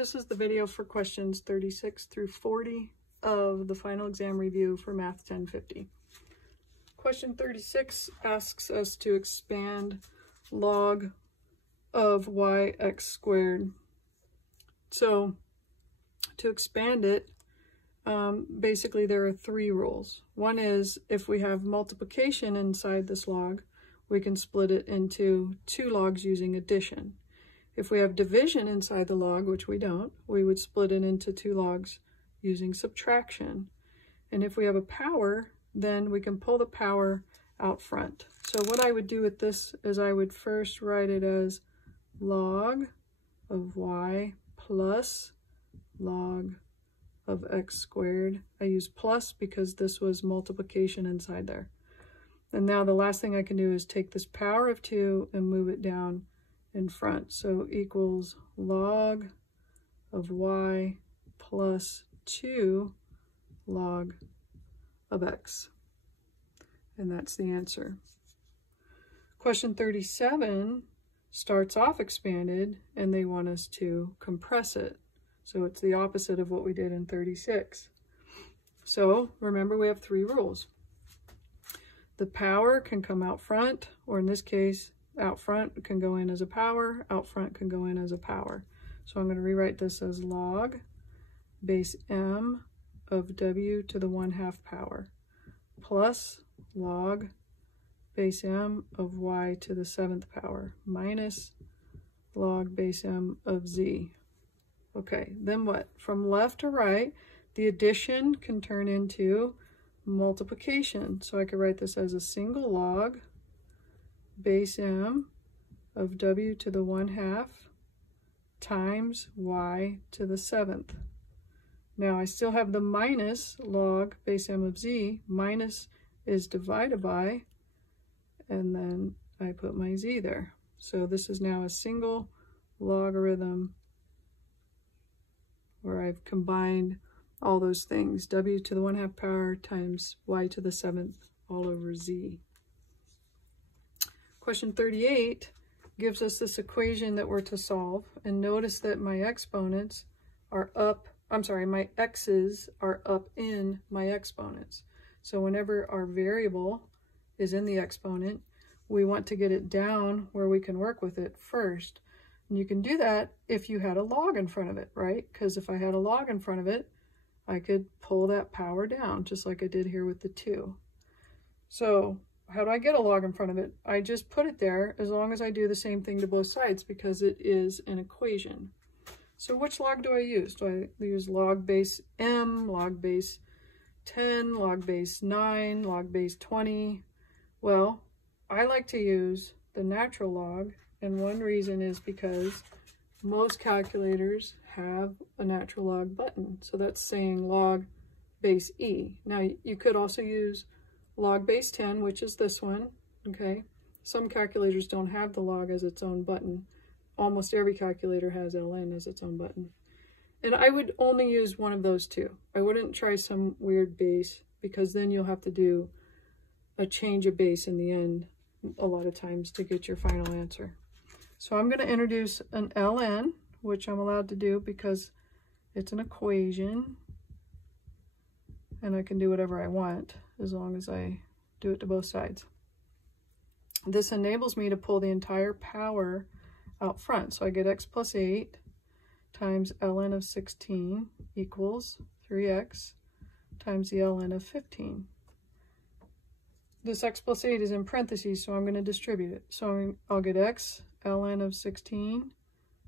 This is the video for questions 36 through 40 of the final exam review for Math 1050. Question 36 asks us to expand log of yx squared. So to expand it, basically there are three rules. One is if we have multiplication inside this log, we can split it into two logs using addition. If we have division inside the log, which we don't, we would split it into two logs using subtraction. And if we have a power, then we can pull the power out front. So what I would do with this is I would first write it as log of y plus log of x squared. I use plus because this was multiplication inside there. And now the last thing I can do is take this power of 2 and move it down in front. So equals log of y plus 2 log of x. And that's the answer. Question 37 starts off expanded and they want us to compress it. So it's the opposite of what we did in 36. So remember, we have three rules. The power can come out front, or in this case, out front can go in as a power, out front can go in as a power. So I'm going to rewrite this as log base m of w to the 1/2 power plus log base m of y to the 7th power minus log base m of z. Okay, then what? From left to right, the addition can turn into multiplication. So I could write this as a single log base m of w to the 1/2 times y to the 7th. Now I still have the minus log base m of z. Minus is divided by, and then I put my z there. So this is now a single logarithm where I've combined all those things, w to the 1/2 power times y to the 7th all over z. Question 38 gives us this equation that we're to solve, and notice that my exponents are up, my x's are up in my exponents. So whenever our variable is in the exponent, we want to get it down where we can work with it first. And you can do that if you had a log in front of it, right? Because if I had a log in front of it, I could pull that power down, just like I did here with the 2. So how do I get a log in front of it? I just put it there as long as I do the same thing to both sides because it is an equation. So which log do I use? Do I use log base m, log base 10, log base 9, log base 20? Well, I like to use the natural log, and one reason is because most calculators have a natural log button. So that's saying log base e. Now you could also use log base 10, which is this one, okay? Some calculators don't have the log as its own button. Almost every calculator has ln as its own button. And I would only use one of those two. I wouldn't try some weird base because then you'll have to do a change of base in the end a lot of times to get your final answer. So I'm going to introduce an ln, which I'm allowed to do because it's an equation, and I can do whatever I want as long as I do it to both sides. This enables me to pull the entire power out front. So I get x plus 8 times ln of 16 equals 3x times the ln of 15. This x plus 8 is in parentheses, so I'm going to distribute it. So I'll get x ln of 16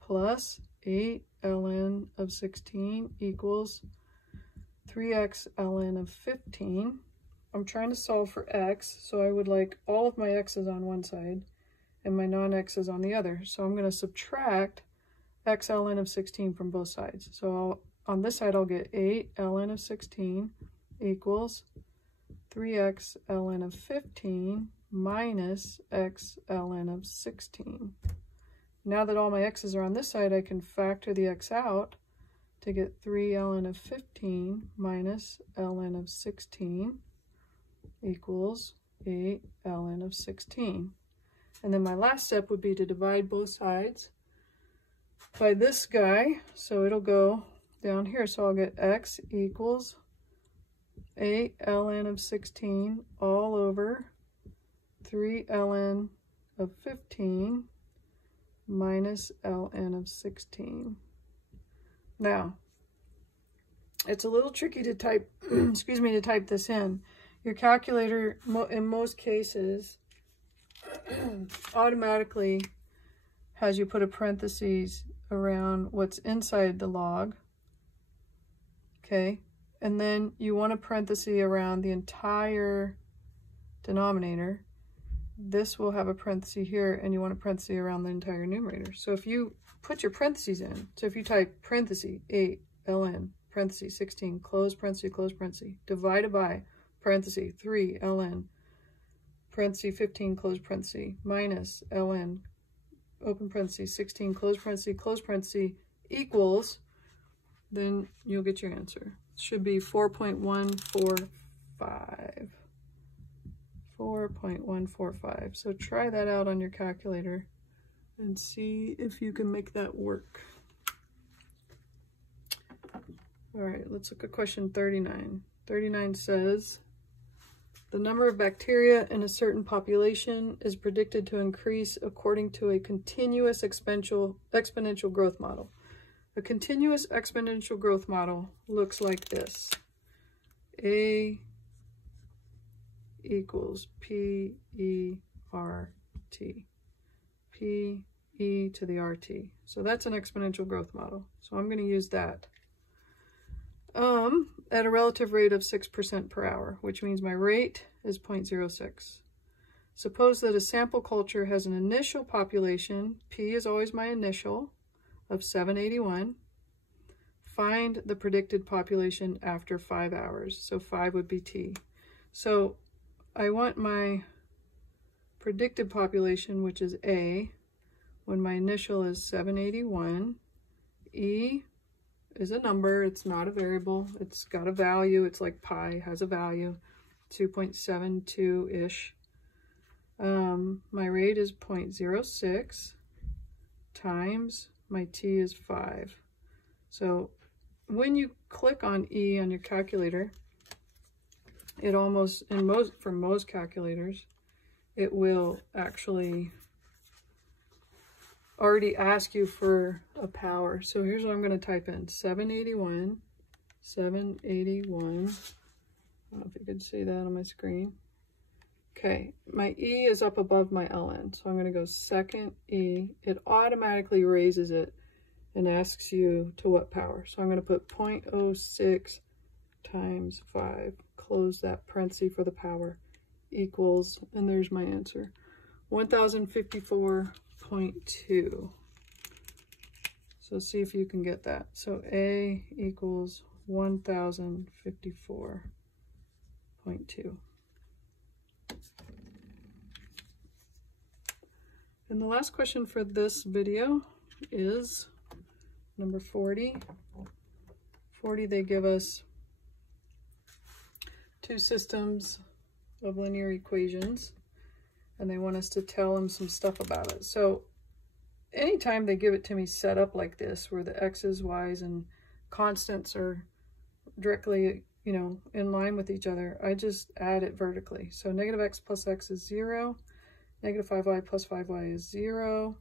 plus 8 ln of 16 equals 3x ln of 15. I'm trying to solve for x, so I would like all of my x's on one side and my non-x's on the other. So I'm going to subtract x ln of 16 from both sides. So on this side I'll get 8 ln of 16 equals 3x ln of 15 minus x ln of 16. Now that all my x's are on this side, I can factor the x out to get 3 ln of 15 minus ln of 16 equals 8 ln of 16. And then my last step would be to divide both sides by this guy, so it'll go down here. So I'll get x equals 8 ln of 16 all over 3 ln of 15 minus ln of 16. Now, it's a little tricky to type, excuse me, to type this in. Your calculator, in most cases, automatically has you put a parentheses around what's inside the log, okay? And then you want a parenthesis around the entire denominator. This will have a parenthesis here, and you want a parenthesis around the entire numerator. So if you put your parentheses in, so if you type parenthesis 8 ln parenthesis 16 close parenthesis divided by parenthesis 3 ln parenthesis 15 close parenthesis minus ln open parenthesis 16 close parenthesis equals, then you'll get your answer. It should be 4.145. 4.145. So try that out on your calculator and see if you can make that work. All right, let's look at question 39. 39 says, the number of bacteria in a certain population is predicted to increase according to a continuous exponential growth model. A continuous exponential growth model looks like this. A equals P-E-R-T. P-E to the RT. So that's an exponential growth model. So I'm going to use that. At a relative rate of 6% per hour, which means my rate is 0.06. Suppose that a sample culture has an initial population, P is always my initial, of 781. Find the predicted population after 5 hours. So 5 would be T. So I want my predicted population, which is A, when my initial is 781. E is a number, it's not a variable, it's got a value, it's like pi has a value, 2.72-ish. My rate is 0.06 times my T is 5. So when you click on E on your calculator, it almost, for most calculators, it will actually already ask you for a power. So here's what I'm going to type in. 781. I don't know if you can see that on my screen. Okay, my E is up above my ln, so I'm going to go second E. It automatically raises it and asks you to what power. So I'm going to put 0.06 times 5, close that parenthesis for the power, equals, and there's my answer, 1054.2. So see if you can get that. So A equals 1054.2. And the last question for this video is number 40. 40, they give us two systems of linear equations, and they want us to tell them some stuff about it. So anytime they give it to me set up like this, where the x's, y's, and constants are directly, in line with each other, I just add it vertically. So negative x plus x is 0. Negative 5y plus 5y is 0.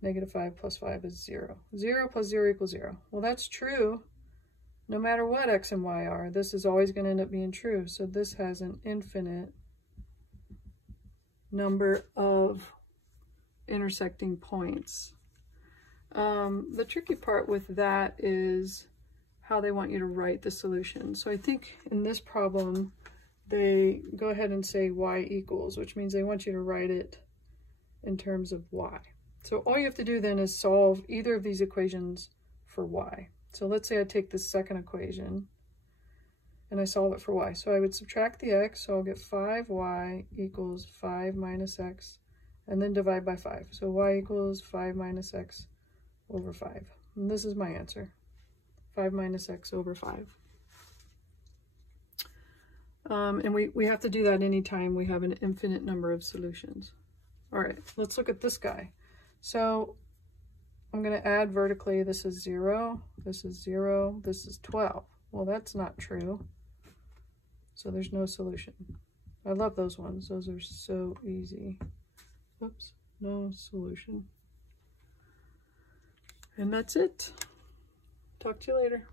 Negative 5 plus 5 is 0. 0 plus 0 equals 0. Well, that's true. No matter what x and y are, this is always going to end up being true. So this has an infinite number of intersecting points. The tricky part with that is how they want you to write the solution. So I think in this problem, they go ahead and say y equals, which means they want you to write it in terms of y. So all you have to do then is solve either of these equations for y. So let's say I take this second equation and I solve it for y. So I would subtract the x, so I'll get 5y equals 5 minus x, and then divide by 5. So y equals 5 minus x over 5. And this is my answer, 5 minus x over 5. And we have to do that anytime we have an infinite number of solutions. All right, let's look at this guy. So I'm going to add vertically. This is 0, this is 0, this is 12. Well, that's not true. So there's no solution. I love those ones. Those are so easy. Oops, no solution. And that's it. Talk to you later.